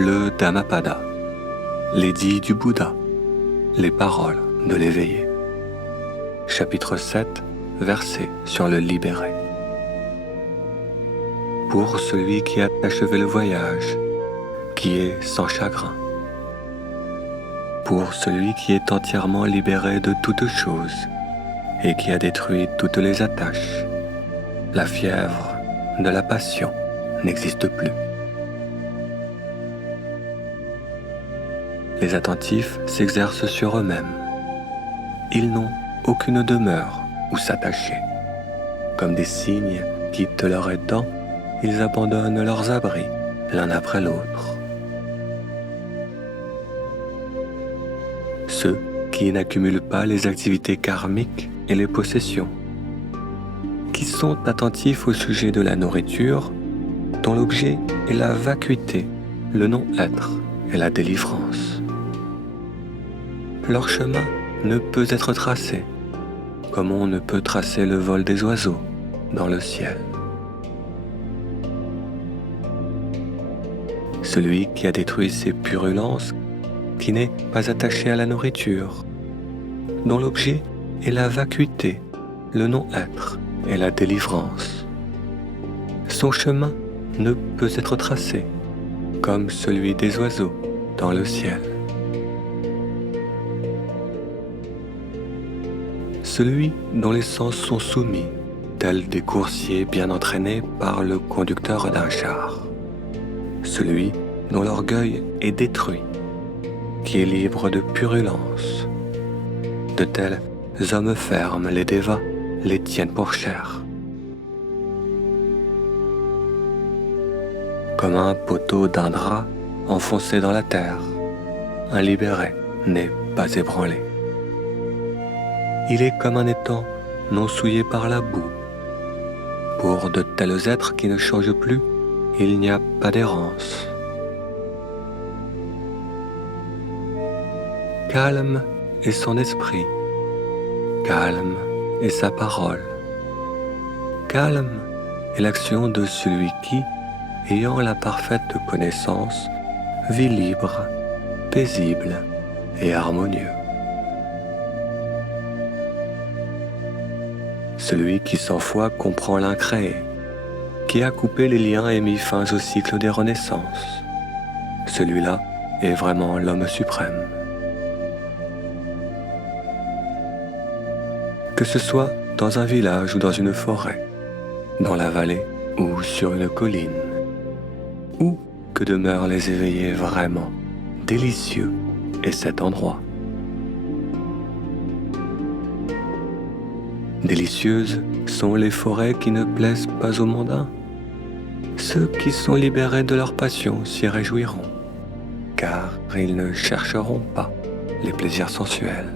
le Dhammapada, l'édit du Bouddha, les paroles de l'éveillé. Chapitre 7, versets sur le libéré. Pour celui qui a achevé le voyage, qui est sans chagrin. Pour celui qui est entièrement libéré de toutes choses et qui a détruit toutes les attaches, la fièvre de la passion n'existe plus. Les attentifs s'exercent sur eux-mêmes. Ils n'ont aucune demeure où s'attacher. Comme des cygnes quittent leur étang, ils abandonnent leurs abris l'un après l'autre. Ceux qui n'accumulent pas les activités karmiques et les possessions, qui sont attentifs au sujet de la nourriture, dont l'objet est la vacuité, le non-être et la délivrance. Leur chemin ne peut être tracé, comme on ne peut tracer le vol des oiseaux dans le ciel. Celui qui a détruit ses purulences, qui n'est pas attaché à la nourriture, dont l'objet est la vacuité, le non-être et la délivrance. Son chemin ne peut être tracé, comme celui des oiseaux dans le ciel. Celui dont les sens sont soumis, tels des coursiers bien entraînés par le conducteur d'un char. Celui dont l'orgueil est détruit, qui est libre de purulence. De tels hommes fermes, les dévas, les tiennent pour chers. Comme un poteau d'un drap enfoncé dans la terre, un libéré n'est pas ébranlé. Il est comme un étang non souillé par la boue. Pour de tels êtres qui ne changent plus, il n'y a pas d'errance. Calme est son esprit, calme est sa parole. Calme est l'action de celui qui, ayant la parfaite connaissance, vit libre, paisible et harmonieux. Celui qui sans foi comprend l'incréé, qui a coupé les liens et mis fin au cycle des renaissances. Celui-là est vraiment l'homme suprême. Que ce soit dans un village ou dans une forêt, dans la vallée ou sur une colline, où que demeurent les éveillés vraiment, délicieux est cet endroit. Délicieuses sont les forêts qui ne plaisent pas aux mondains. Ceux qui sont libérés de leur passion s'y réjouiront, car ils ne chercheront pas les plaisirs sensuels.